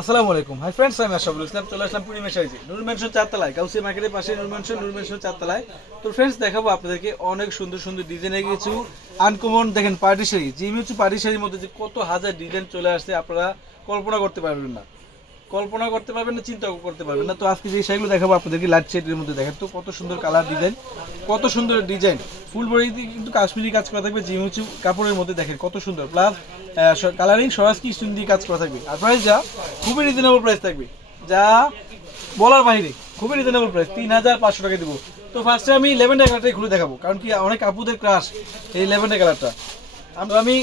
আসসালামু আলাইকুম। Hi friends, আমি আশরাফুল ইসলাম। চলে আসলাম পূর্ণিমা শাড়িতে, নূর ম্যানশন চারতলায়, গাউসিয়া মার্কেটের পাশে নূর ম্যানশন চারতলায়। তো ফ্রেন্ডস, দেখাবো আপনাদেরকে অনেক সুন্দর সুন্দর ডিজাইনের কিছু আনকমন দেখেন পার্টি শাড়ি। যেমনি হচ্ছে পার্টি শাড়ির মধ্যে যে কত হাজার ডিজাইন চলে আসছে, আপনারা কল্পনা করতে পারবেন না, চিন্তা করতে পারবেন না। তো আজকে যে শাড়িগুলো দেখাবো আপনাদেরকে লাইট শেডের মধ্যে দেখেন তো কত সুন্দর কালার ডিজাইন, কত সুন্দর ডিজাইন। ফুল বডিতে কিন্তু কাশ্মীরি কাজ করা থাকবে, জিমিচু কাপড়ের মধ্যে দেখেন কত সুন্দর, প্লাস কালারিং সরাসরি স্টোন দিয়ে কাজ করা থাকবে। আর প্রাইস যা খুবই রিজনেবল প্রাইস থাকবে, যা বলার বাইরে, খুবই রিজনেবল প্রাইস, 3500 টাকা দেবো। তো ফার্স্টে আমি ল্যাভেন্ডার কালারটাই খুলে দেখাবো, কারণ কি অনেক আপুদের ক্রাশ এই ল্যাভেন্ডার কালারটা। আমি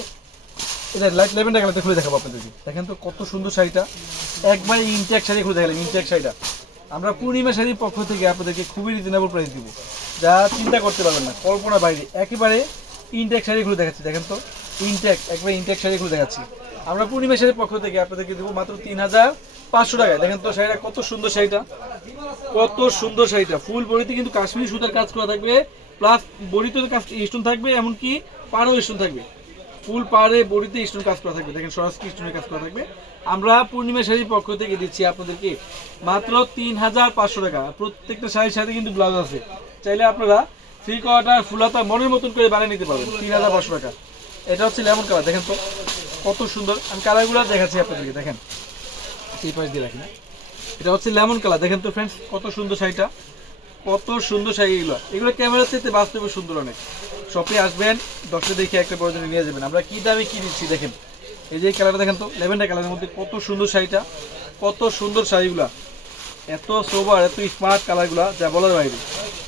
এটা লাইট ল্যাভেন্ডার কালারটা খুলে দেখাবো আপনাদেরকে। দেখেন তো কত সুন্দর শাড়িটা, একবার ইনটেক শাড়ি খুলে দেখালাম। ইনটেক শাড়িটা আমরা পূর্ণিমা শাড়ির পক্ষ থেকে আপনাদেরকে খুবই রিজনেবল প্রাইস দিব, যা চিন্তা করতে পারবেন না, কল্পনা বাইরে। একেবারে ইনটেক শাড়ি খুলে দেখাচ্ছি, দেখেন তো ইনটেক, একবারে ইনটেক শাড়ি খুলে দেখাচ্ছি। আমরা পূর্ণিমা শাড়ির পক্ষ থেকে আপনাদেরকে দেবো মাত্র 3500 টাকায়। দেখেন তো শাড়িটা কত সুন্দর, শাড়িটা কত সুন্দর। শাড়িটা ফুল বডিতে কিন্তু কাশ্মীরি সুতার কাজ করা থাকবে, প্লাস বডিতে কাজ স্টোন থাকবে, এমনকি পাড়েও স্টোন থাকবে। ফুল পাড়ে বডিতে স্টোন কাজ করা থাকবে, দেখেন সরাসরি স্টোনের কাজ করা থাকবে। আমরা পূর্ণিমা শাড়ির পক্ষ থেকে দিচ্ছি আপনাদেরকে মাত্র 3500 টাকা। প্রত্যেকটা শাড়ির সাথে কিন্তু ব্লাউজ আছে, চাইলে আপনারা 3 কোয়ার্টার ফুলাতা মনের মতন করে বানিয়ে নিতে পারবেন 3500 টাকা। এটা হচ্ছে লেমন কালার, দেখেন তো কত সুন্দর। আমি কালারগুলো দেখাচ্ছি আপনাদেরকে, দেখেন এই পাশ দিয়ে রাখি না, এটা হচ্ছে লেমন কালার। দেখেন তো ফ্রেন্ডস কত সুন্দর শাড়িটা, কত সুন্দর শাড়ি। এগুলো ক্যামেরার চাইতে বাস্তবে সুন্দর অনেক। শপে আসবেন, দশটা দেখে একটা প্রয়োজনে নিয়ে যাবেন। আমরা কি দামে কি দিচ্ছি দেখেন, এই যে কালারটা দেখেন তো, ল্যাভেন্ডার কালারের মধ্যে কত সুন্দর শাড়িটা, কত সুন্দর শাড়িগুলা, এত সোবার, এত স্মার্ট কালারগুলা, যা বলার বাইরে।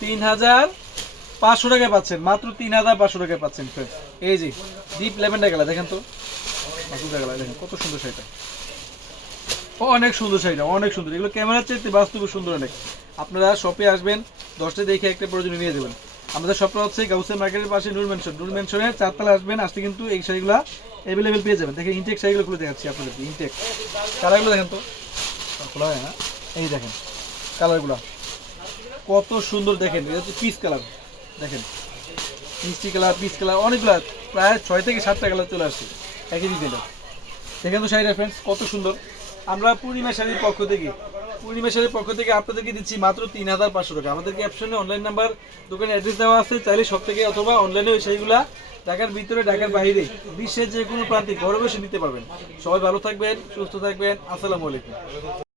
3500 টাকায় পাচ্ছেন, মাত্র 3500 টাকায় পাচ্ছেন ফ্রেন্ডস। এই যে ডিপ ল্যাভেন্ডার কালার, দেখেন তো কালার, দেখেন কত সুন্দর শাড়িটা, অনেক সুন্দর শাড়িটা, অনেক সুন্দর। এগুলো ক্যামেরার চাইতে বাস্তবে সুন্দর অনেক। আপনারা শপে আসবেন, 10টা দেখে একটা প্রয়োজনে নিয়ে যাবেন। আমাদের শপটা হচ্ছে গাউসিয়া মার্কেটের পাশে নূর ম্যানশনের 4তলা আসবেন, আসতে কিন্তু এই শাড়িগুলো অ্যাভেলেবেল পেয়ে যাবেন। দেখেন ইনটেক শাড়িগুলো খুলে দেখাচ্ছি আপনাদেরকে। ইনটেক কালারগুলো দেখেন তো, খোলা হয় না, এই দেখেন কালারগুলো কত সুন্দর। দেখেন এটা হচ্ছে পিচ কালার, দেখেন মিষ্টি কালার, পিচ কালার, অনেকগুলো, প্রায় 6 থেকে 7টা কালার চলে আসছে একই ডিজাইনের। দেখেন তো শাড়িটা ফ্রেন্ডস কত সুন্দর। আমরা পূর্ণিমা শাড়ির পক্ষ থেকে আপনাদেরকে দিচ্ছি মাত্র 3500 টাকা। আমাদের ক্যাপশনে অনলাইন নাম্বার, দোকানে অ্যাড্রেস দেওয়া আছে, চাইলে সব থেকে অথবা অনলাইনে ওই শাড়িগুলা ঢাকার ভিতরে, ঢাকার বাইরে, বিশ্বের যে কোনো প্রান্তে ঘরে বসে নিতে পারবেন। সবাই ভালো থাকবেন, সুস্থ থাকবেন। আসসালামু আলাইকুম।